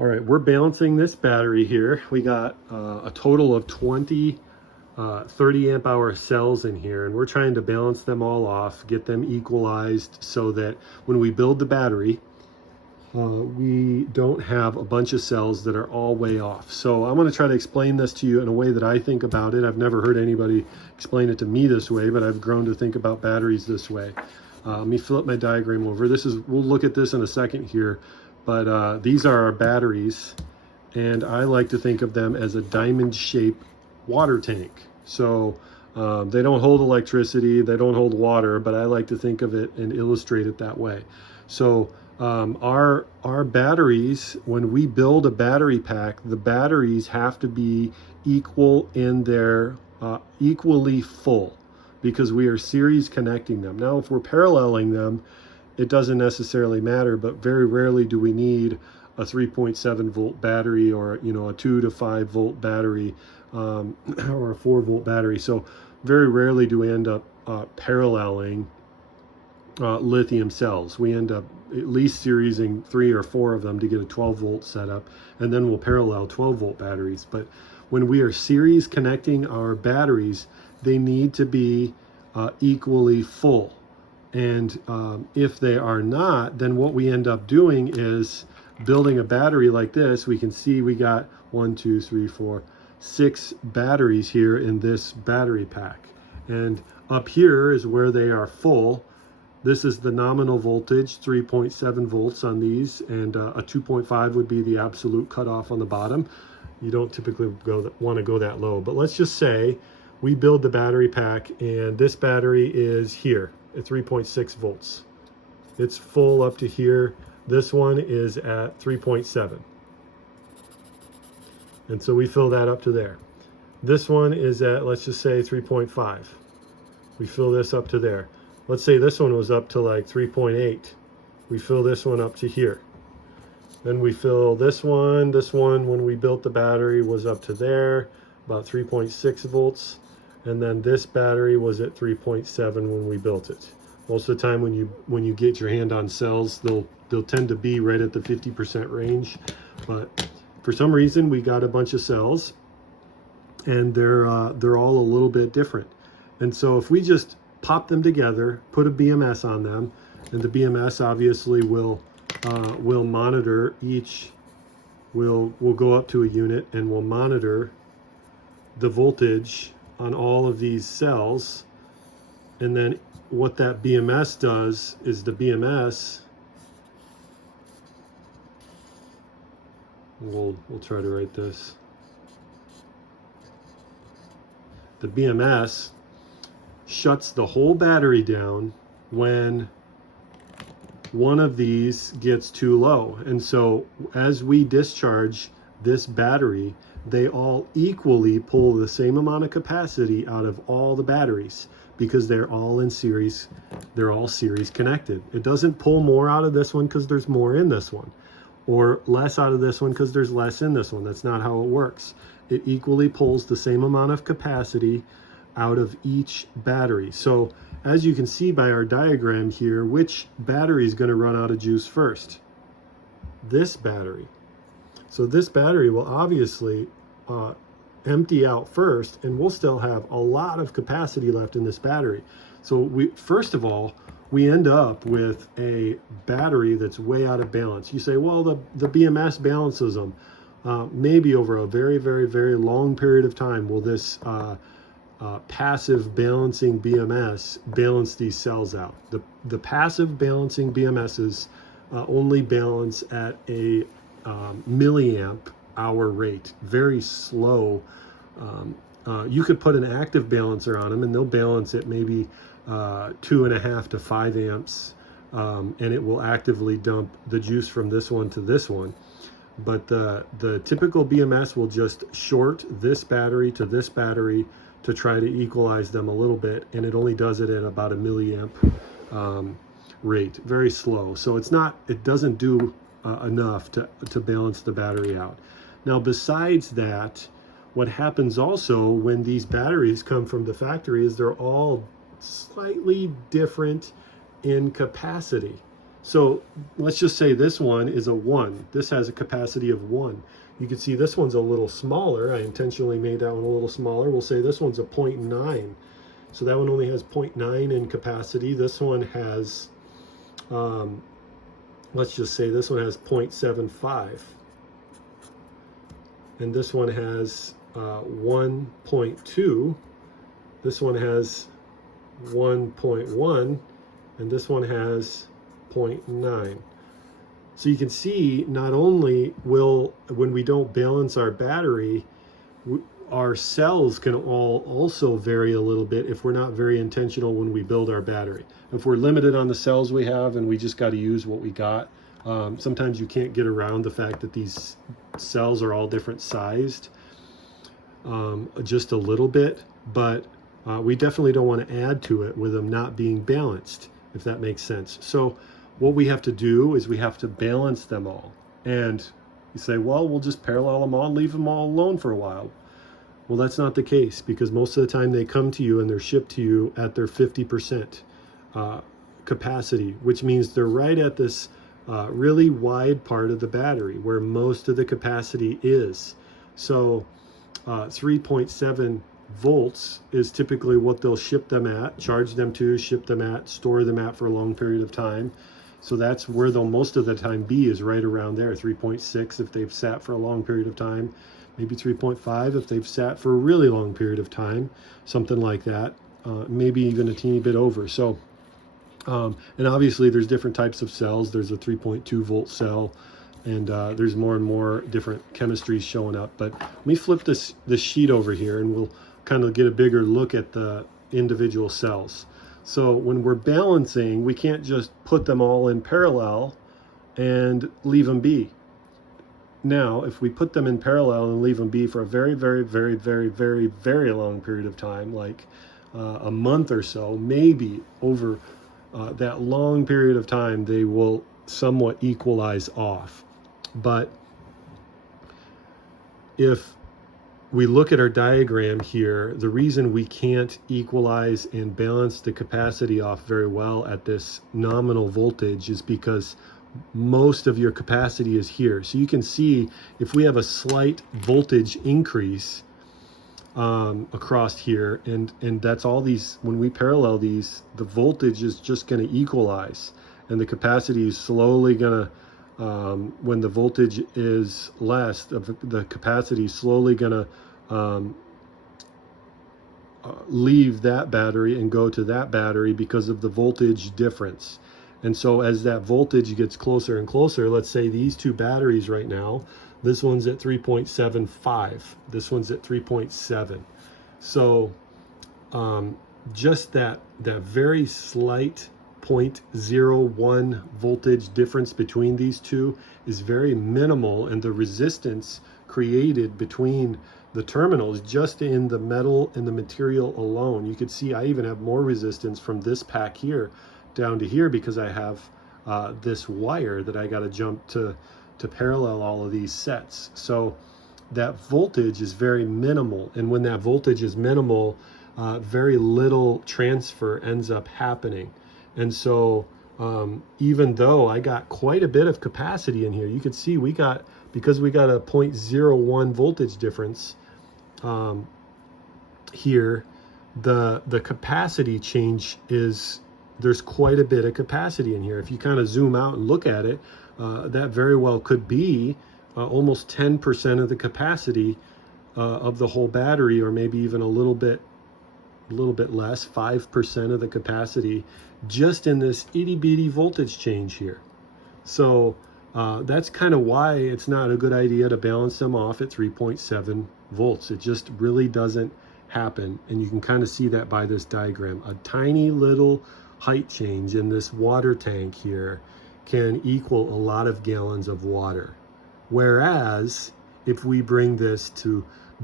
All right, we're balancing this battery here. We got a total of 20 30 amp hour cells in here, and we're trying to balance them all off, get them equalized so that when we build the battery, we don't have a bunch of cells that are all way off. So I'm going to try to explain this to you in a way that I think about it. I've never heard anybody explain it to me this way, but I've grown to think about batteries this way. Let me flip my diagram over. We'll look at this in a second here, but these are our batteries, and I like to think of them as a diamond-shaped water tank. So they don't hold electricity, they don't hold water, but I like to think of it and illustrate it that way. So our batteries, when we build a battery pack, the batteries have to be equal in their equally full, because we are series connecting them. Now, if we're paralleling them, it doesn't necessarily matter, but very rarely do we need a 3.7 volt battery, or a 2 to 5 volt battery, or a 4 volt battery. So very rarely do we end up paralleling lithium cells. We end up at least seriesing 3 or 4 of them to get a 12 volt setup, and then we'll parallel 12 volt batteries. But when we are series connecting our batteries, they need to be equally full. And if they are not, then what we end up doing is building a battery like this. We can see we got 1, 2, 3, 4, 6 batteries here in this battery pack. And up here is where they are full. This is the nominal voltage, 3.7 volts on these, and a 2.5 would be the absolute cutoff on the bottom. You don't typically want to go that low, but let's just say we build the battery pack, and this battery is here at 3.6 volts. It's full up to here. This one is at 3.7. And so we fill that up to there. This one is at, let's just say, 3.5. We fill this up to there. Let's say this one was up to like 3.8. We fill this one up to here. Then we fill this one. This one, when we built the battery, was up to there, about 3.6 volts. And then this battery was at 3.7 when we built it. Most of the time when you get your hand on cells, they'll tend to be right at the 50% range. But for some reason, we got a bunch of cells, and they're all a little bit different. And so if we just pop them together, put a BMS on them, and the BMS obviously will monitor each. We'll go up to a unit and we'll monitor the voltage on all of these cells. And then what that BMS does is the BMS, we'll try to write this. The BMS shuts the whole battery down when one of these gets too low. And so as we discharge this battery, they all equally pull the same amount of capacity out of all the batteries, because they're all in series. They're all series connected. It doesn't pull more out of this one because there's more in this one, or less out of this one because there's less in this one. That's not how it works. It equally pulls the same amount of capacity out of each battery. So as you can see by our diagram here, which battery is going to run out of juice first? This battery. So this battery will obviously empty out first, and we'll still have a lot of capacity left in this battery. So first of all, we end up with a battery that's way out of balance. You say, well, the BMS balances them. Maybe over a very, very, very long period of time will this passive balancing BMS balance these cells out. The passive balancing BMSs only balance at a milliamp hour rate, very slow. You could put an active balancer on them and they'll balance at maybe 2.5 to 5 amps, and it will actively dump the juice from this one to this one. But the typical BMS will just short this battery to this battery to try to equalize them a little bit, and it only does it at about a milliamp rate, very slow. So it doesn't do enough to balance the battery out. Now, besides that, what happens also when these batteries come from the factory is they're all slightly different in capacity. So let's just say this one is a 1. This has a capacity of 1. You can see this one's a little smaller. I intentionally made that one a little smaller. We'll say this one's a 0.9. So that one only has 0.9 in capacity. This one has, let's just say this one has 0.75. And this one has 1.2. This one has 1.1. And this one has 0.9. So you can see not only will, when we don't balance our battery, our cells can all also vary a little bit if we're not very intentional when we build our battery. If we're limited on the cells we have and we just got to use what we got, sometimes you can't get around the fact that these cells are all different sized, just a little bit, but we definitely don't want to add to it with them not being balanced, if that makes sense. So what we have to do is we have to balance them all. And you say, well, we'll just parallel them all and leave them all alone for a while. Well, that's not the case, because most of the time they come to you and they're shipped to you at their 50% capacity, which means they're right at this really wide part of the battery where most of the capacity is. So 3.7 volts is typically what they'll ship them at, charge them to, ship them at, store them at for a long period of time. So that's where they'll most of the time be, is right around there, 3.6 if they've sat for a long period of time, maybe 3.5 if they've sat for a really long period of time, something like that, maybe even a teeny bit over. So, and obviously there's different types of cells. There's a 3.2 volt cell, and there's more and more different chemistries showing up. But let me flip this sheet over here and we'll kind of get a bigger look at the individual cells. So when we're balancing, we can't just put them all in parallel and leave them be. Now, if we put them in parallel and leave them be for a very, very, very, very, very, very long period of time, like a month or so, maybe over that long period of time, they will somewhat equalize off. But if we look at our diagram here, the reason we can't equalize and balance the capacity off very well at this nominal voltage is because most of your capacity is here. So you can see if we have a slight voltage increase across here, and that's all these, when we parallel these, the voltage is just going to equalize, and the capacity is slowly going to, when the voltage is less, the capacity is slowly going to leave that battery and go to that battery because of the voltage difference. And so as that voltage gets closer and closer, let's say these two batteries right now, this one's at 3.75, this one's at 3.7. So just that very slight 0.01 voltage difference between these two is very minimal, and the resistance created between the terminals just in the metal and the material alone, you could see I even have more resistance from this pack here down to here because I have this wire that I got to jump to parallel all of these sets. So that voltage is very minimal, and when that voltage is minimal, very little transfer ends up happening. And so even though I got quite a bit of capacity in here, you can see because we got a 0.01 voltage difference here, the capacity change is, there's quite a bit of capacity in here. If you kind of zoom out and look at it, that very well could be almost 10% of the capacity of the whole battery, or maybe even a little bit less, 5% of the capacity, just in this itty bitty voltage change here. So that's kind of why it's not a good idea to balance them off at 3.7 volts. It just really doesn't happen. And you can kind of see that by this diagram. A tiny little height change in this water tank here can equal a lot of gallons of water. Whereas if we bring this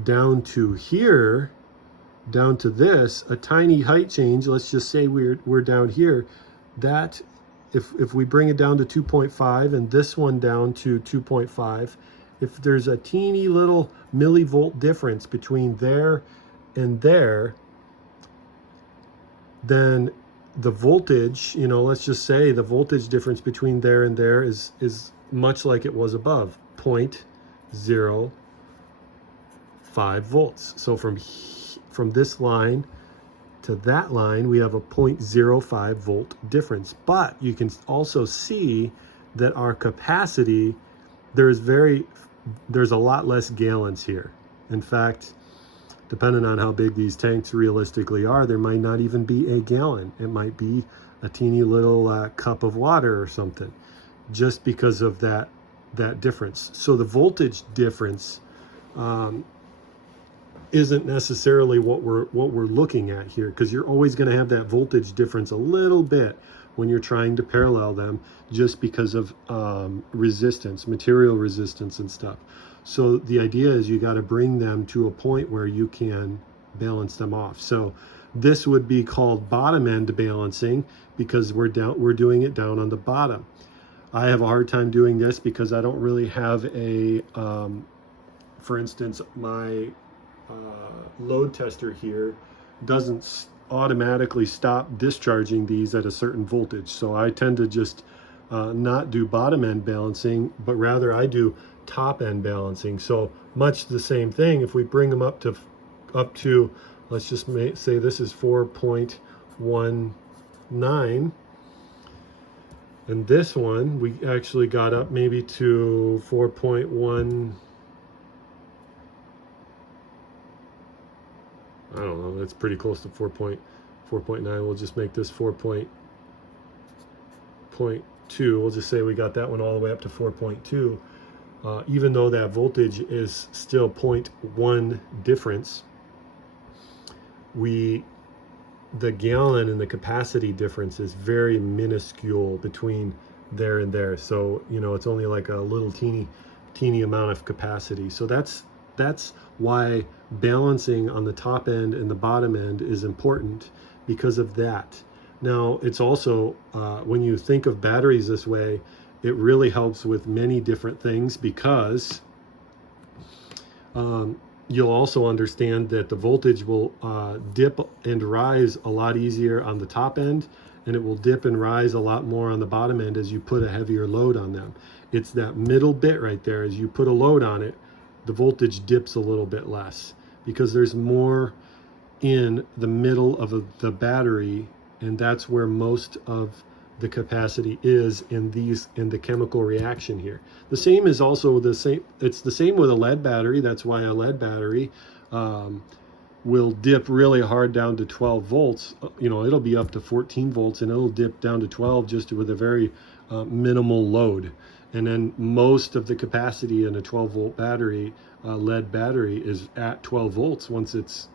down to here, down to this, a tiny height change, let's just say we're down here, that if we bring it down to 2.5 and this one down to 2.5, if there's a teeny little millivolt difference between there and there, then the voltage, you know, let's just say the voltage difference between there and there is much like it was above, 0.05 volts. So from this line to that line, we have a 0.05 volt difference. But you can also see that our capacity, there's a lot less gallons here. In fact, depending on how big these tanks realistically are, there might not even be a gallon. It might be a teeny little cup of water or something, just because of that difference. So the voltage difference isn't necessarily what we're looking at here, because you're always going to have that voltage difference a little bit when you're trying to parallel them, just because of resistance, material resistance and stuff. So the idea is you got to bring them to a point where you can balance them off. So this would be called bottom end balancing, because we're doing it down on the bottom. I have a hard time doing this because I don't really have a, for instance, my load tester here doesn't automatically stop discharging these at a certain voltage. So I tend to just not do bottom end balancing, but rather I do top end balancing. So much the same thing. If we bring them up to let's just say this is 4.19, and this one we actually got up maybe to 4.1, I don't know, that's pretty close to 4.9. We'll just make this 4.2. We'll just say we got that one all the way up to 4.2. Even though that voltage is still 0.1 difference, the gallon and the capacity difference is very minuscule between there and there. So, you know, it's only like a little teeny amount of capacity. So that's why balancing on the top end and the bottom end is important, because of that. Now, it's also, when you think of batteries this way, it really helps with many different things, because you'll also understand that the voltage will dip and rise a lot easier on the top end, and it will dip and rise a lot more on the bottom end as you put a heavier load on them. It's that middle bit right there. As you put a load on it, the voltage dips a little bit less, because there's more in the middle of the battery, and that's where most of the capacity is in the chemical reaction here. The same is also it's the same with a lead battery. That's why a lead battery will dip really hard down to 12 volts. You know, it'll be up to 14 volts and it'll dip down to 12 just with a very minimal load. And then most of the capacity in a 12 volt battery, lead battery, is at 12 volts. Once it's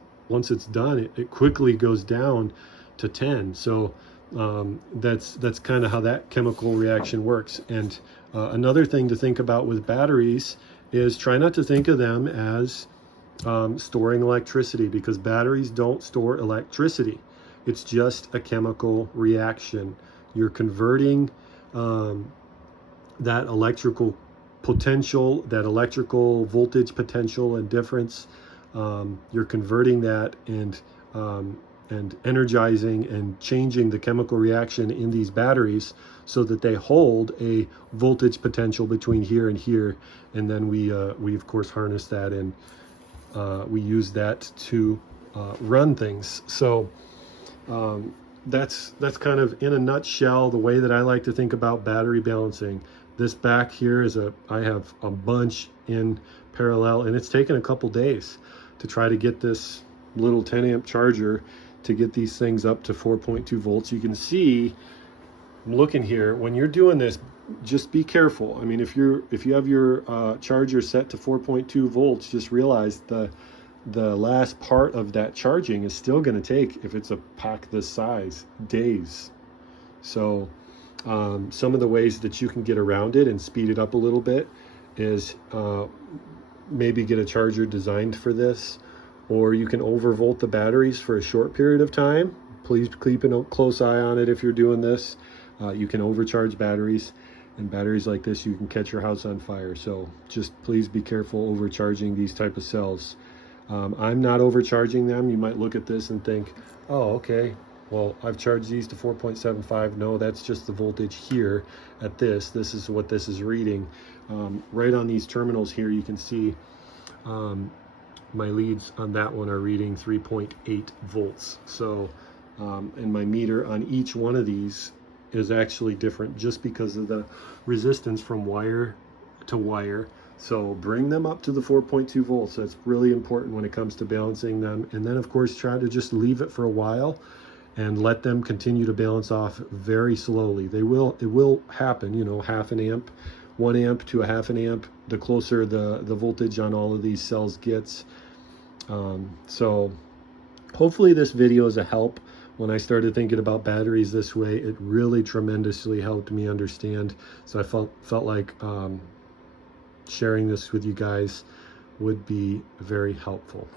done, it quickly goes down to 10. So that's kind of how that chemical reaction works. And another thing to think about with batteries is try not to think of them as storing electricity, because batteries don't store electricity. It's just a chemical reaction. You're converting that electrical potential, that electrical voltage potential and difference. You're converting that and energizing and changing the chemical reaction in these batteries so that they hold a voltage potential between here and here. And then we of course harness that, and we use that to run things. So that's kind of in a nutshell the way that I like to think about battery balancing. This back here is I have a bunch in parallel, and it's taken a couple days to try to get this little 10 amp charger to get these things up to 4.2 volts. You can see, I'm looking here, when you're doing this, just be careful. I mean, if you have your charger set to 4.2 volts, just realize the last part of that charging is still going to take, if it's a pack this size, days. So some of the ways that you can get around it and speed it up a little bit is maybe get a charger designed for this, or you can overvolt the batteries for a short period of time. Please keep a close eye on it if you're doing this. You can overcharge batteries, and batteries like this, you can catch your house on fire. So just please be careful overcharging these type of cells. I'm not overcharging them. You might look at this and think, oh, okay, well, I've charged these to 4.75. No, that's just the voltage here at this. This is what this is reading. Right on these terminals here, you can see my leads on that one are reading 3.8 volts. So, and my meter on each one of these is actually different just because of the resistance from wire to wire. So bring them up to the 4.2 volts. That's really important when it comes to balancing them. And then of course, try to just leave it for a while and let them continue to balance off very slowly. It will happen, you know, half an amp, 1 amp to a half an amp, the closer the voltage on all of these cells gets. So hopefully this video is a help. When I started thinking about batteries this way, it really tremendously helped me understand. So I felt like sharing this with you guys would be very helpful.